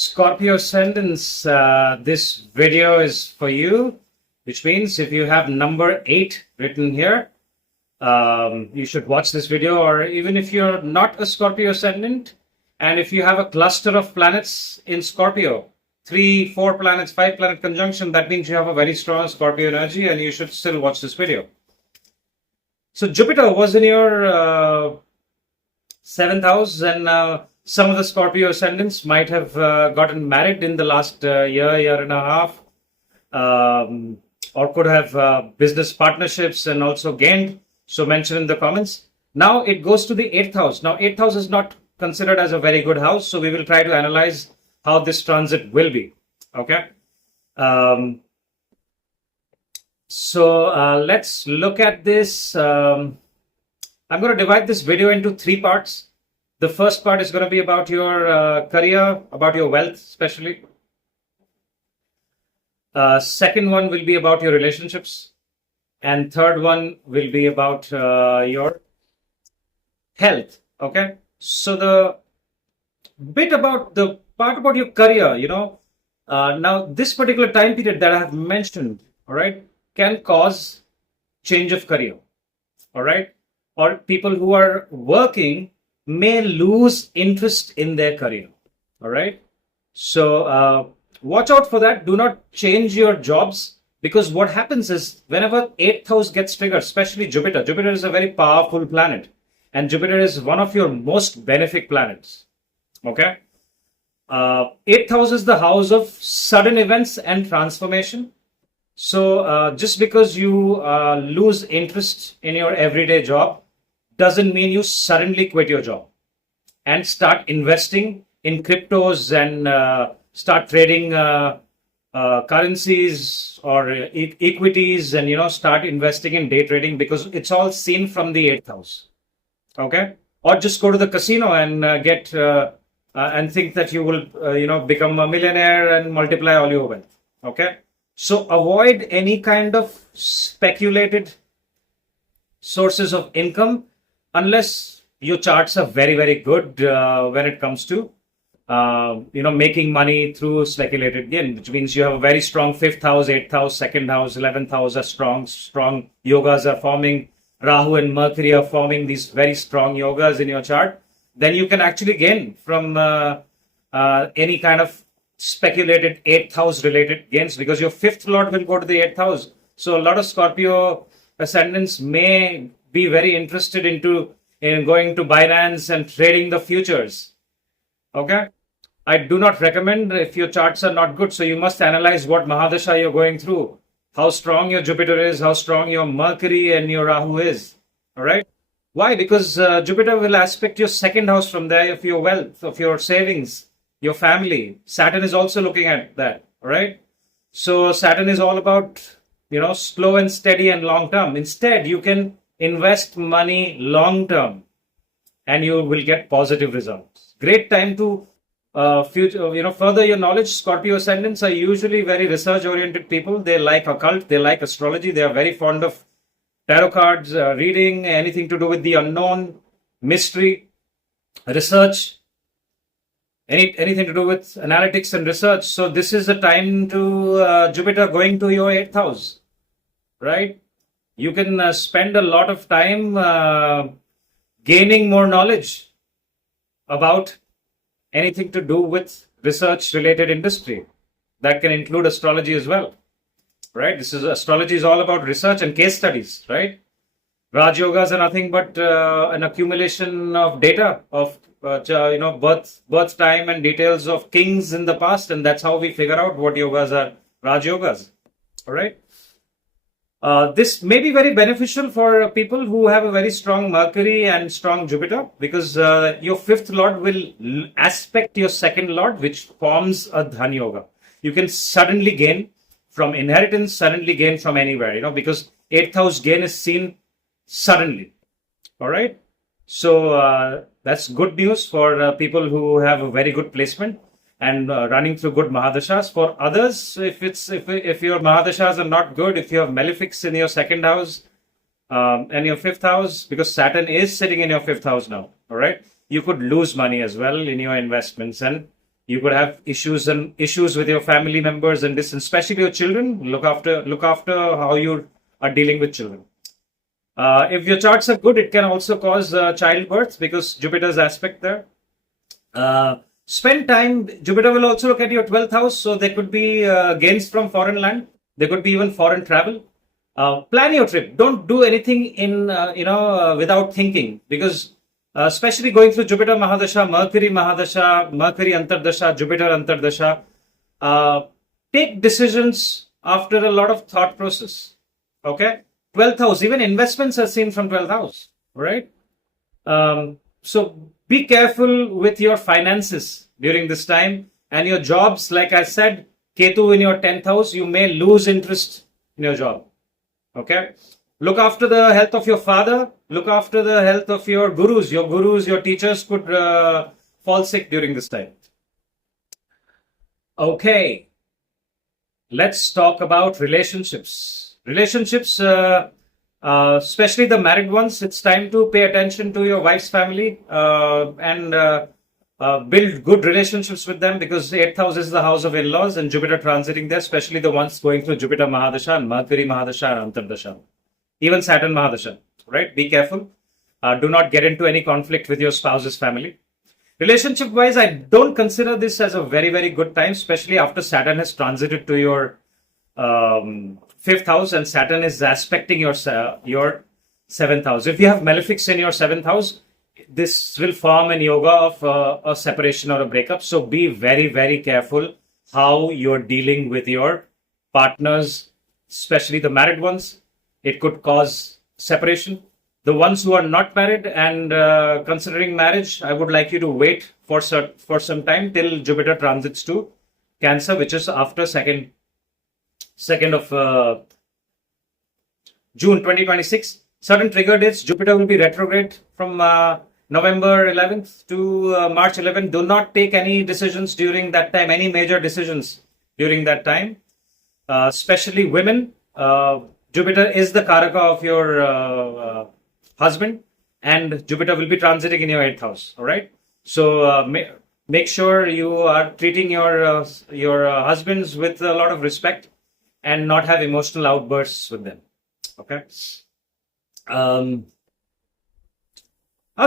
Scorpio Ascendants, this video is for you, which means if you have number 8 written here, you should watch this video. Or even if you're not a Scorpio Ascendant, and if you have a cluster of planets in Scorpio, 3, 4 planets, 5 planet conjunction, that means you have a very strong Scorpio energy and you should still watch this video. So Jupiter was in your 7th house, and some of the Scorpio ascendants might have gotten married in the last year and a half, or could have business partnerships and also gained. So mention in the comments. Now it goes to the 8th house. Now 8th house is not considered as a very good house, so we will try to analyze how this transit will be. Okay. So let's look at this. I'm going to divide this video into 3 parts. The first part is going to be about your career, about your wealth especially. Second one will be about your relationships. And third one will be about your health. Okay. So the part about your career, now this particular time period that I have mentioned, all right, can cause change of career. All right. Or people who are working may lose interest in their career. All right. So watch out for that. Do not change your jobs, because what happens is whenever 8th house gets triggered, especially Jupiter is a very powerful planet, and Jupiter is one of your most benefic planets. Okay. 8th house is the house of sudden events and transformation. So just because you lose interest in your everyday job doesn't mean you suddenly quit your job and start investing in cryptos and start trading currencies or equities, and start investing in day trading, because it's all seen from the 8th house. Okay. Or just go to the casino and get and think that you will become a millionaire and multiply all your wealth. Okay. So avoid any kind of speculated sources of income unless your charts are very, very good when it comes to making money through speculated gain, which means you have a very strong 5th house, 8th house, 2nd house, 11th house are strong yogas are forming. Rahu and Mercury are forming these very strong yogas in your chart. Then you can actually gain from any kind of speculated 8th house related gains, because your 5th lord will go to the 8th house. So a lot of Scorpio ascendants may be very interested in going to Binance and trading the futures. Okay. I do not recommend if your charts are not good. So you must analyze what Mahadasha you're going through, how strong your Jupiter is, how strong your Mercury and your Rahu is. All right. Why? Because Jupiter will aspect your 2nd house from there, of your wealth, of your savings, your family. Saturn is also looking at that. All right. So Saturn is all about, slow and steady and long term. Instead, you can invest money long term and you will get positive results. Great time to further your knowledge. Scorpio ascendants are usually very research oriented people. They like occult, they like astrology, they are very fond of tarot cards, reading, anything to do with the unknown, mystery, research, anything to do with analytics and research. So this is the time to Jupiter going to your 8th house, right? You can spend a lot of time gaining more knowledge about anything to do with research related industry. That can include astrology as well, right? Astrology is all about research and case studies, right? Raj yogas are nothing but an accumulation of data of birth time and details of kings in the past, and that's how we figure out what yogas are Raj yogas. All right. This may be very beneficial for people who have a very strong Mercury and strong Jupiter, because your 5th lord will aspect your 2nd lord, which forms a Dhan yoga. You can suddenly gain from inheritance, suddenly gain from anywhere, because 8th house gain is seen suddenly. All right. So that's good news for people who have a very good placement and running through good Mahadashas. For others, if your Mahadashas are not good, if you have malefics in your 2nd house and your 5th house, because Saturn is sitting in your 5th house now, all right, you could lose money as well in your investments, and You could have issues with your family members and this, and especially your children. Look after how you are dealing with children. If your charts are good, it can also cause childbirth because Jupiter's aspect there. Spend time. Jupiter will also look at your 12th house, so there could be gains from foreign land. There could be even foreign travel. Plan your trip. Don't do anything in without thinking, because especially going through Jupiter Mahadasha, Mercury Antardasha, Jupiter Antardasha, take decisions after a lot of thought process. Okay, 12th house. Even investments are seen from 12th house, right? So be careful with your finances during this time, and your jobs. Like I said, Ketu in your 10th house, you may lose interest in your job. Okay. Look after the health of your father. Look after the health of your gurus. Your teachers could fall sick during this time. Okay. Let's talk about relationships. Relationships, especially the married ones, it's time to pay attention to your wife's family and build good relationships with them, because 8th house is the house of in-laws and Jupiter transiting there, especially the ones going through Jupiter Mahadasha and Mercury Mahadasha and Antardasha. Even Saturn Mahadasha, right? Be careful. Do not get into any conflict with your spouse's family. Relationship-wise, I don't consider this as a very, very good time, especially after Saturn has transited to your 5th house and Saturn is aspecting your 7th house. If you have malefics in your 7th house, this will form an yoga of a separation or a breakup. So be very, very careful how you're dealing with your partners, especially the married ones. It could cause separation. The ones who are not married and considering marriage, I would like you to wait for some time till Jupiter transits to Cancer, which is after 2nd of June 2026. Certain trigger dates, Jupiter will be retrograde from November 11th to March 11th. Do not take any decisions during that time, any major decisions during that time, especially women. Jupiter is the Karaka of your husband, and Jupiter will be transiting in your 8th house. All right. So make sure you are treating your husbands with a lot of respect and not have emotional outbursts with them. Okay.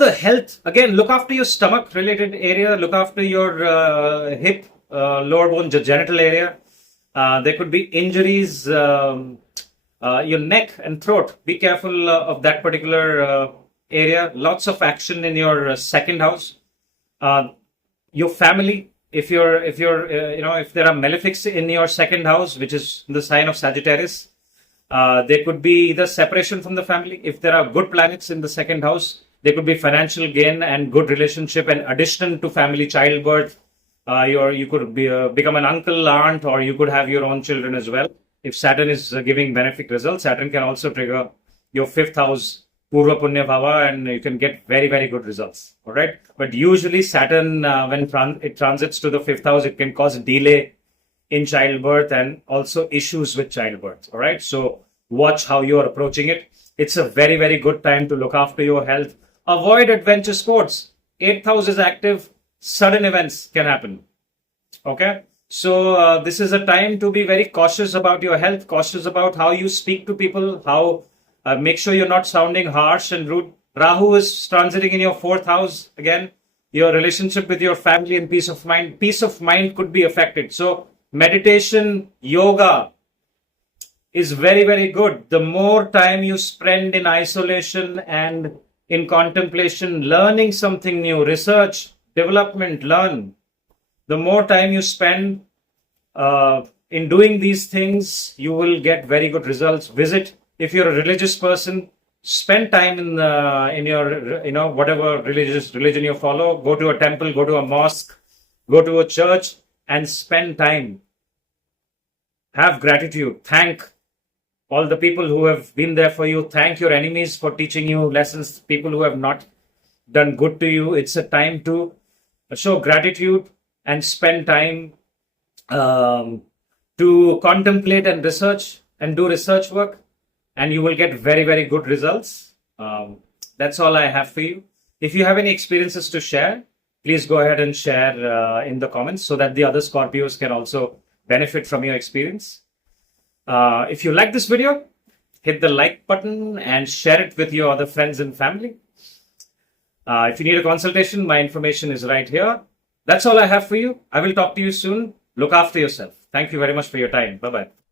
The health, again, look after your stomach related area, look after your hip, lower bone, genital area. There could be injuries, your neck and throat. Be careful of that particular area. Lots of action in your 2nd house. Your family, if there are malefics in your 2nd house, which is the sign of Sagittarius, there could be either separation from the family. If there are good planets in the 2nd house, there could be financial gain and good relationship and addition to family, childbirth. You could become an uncle, aunt, or you could have your own children as well. If Saturn is giving benefic results, Saturn can also trigger your 5th house, Purva Punya Bhava, and you can get very, very good results. All right. But usually Saturn, when it transits to the 5th house, it can cause delay in childbirth and also issues with childbirth. All right. So watch how you are approaching it. It's a very, very good time to look after your health. Avoid adventure sports. 8th house is active. Sudden events can happen. Okay. So this is a time to be very cautious about your health, cautious about how you speak to people, how make sure you're not sounding harsh and rude. Rahu is transiting in your 4th house. Again, your relationship with your family and peace of mind. Peace of mind could be affected. So meditation, yoga is very, very good. The more time you spend in isolation and in contemplation, learning something new, research, development, learn. The more time you spend in doing these things, you will get very good results. Visit, if you're a religious person, spend time in your, whatever religion you follow. Go to a temple, go to a mosque, go to a church and spend time. Have gratitude. Thank all the people who have been there for you. Thank your enemies for teaching you lessons, people who have not done good to you. It's a time to show gratitude and spend time to contemplate and research and do research work, and you will get very, very good results. That's all I have for you. If you have any experiences to share, please go ahead and share in the comments so that the other Scorpios can also benefit from your experience. If you like this video, hit the like button and share it with your other friends and family. If you need a consultation, my information is right here. That's all I have for you. I will talk to you soon. Look after yourself. Thank you very much for your time. Bye-bye.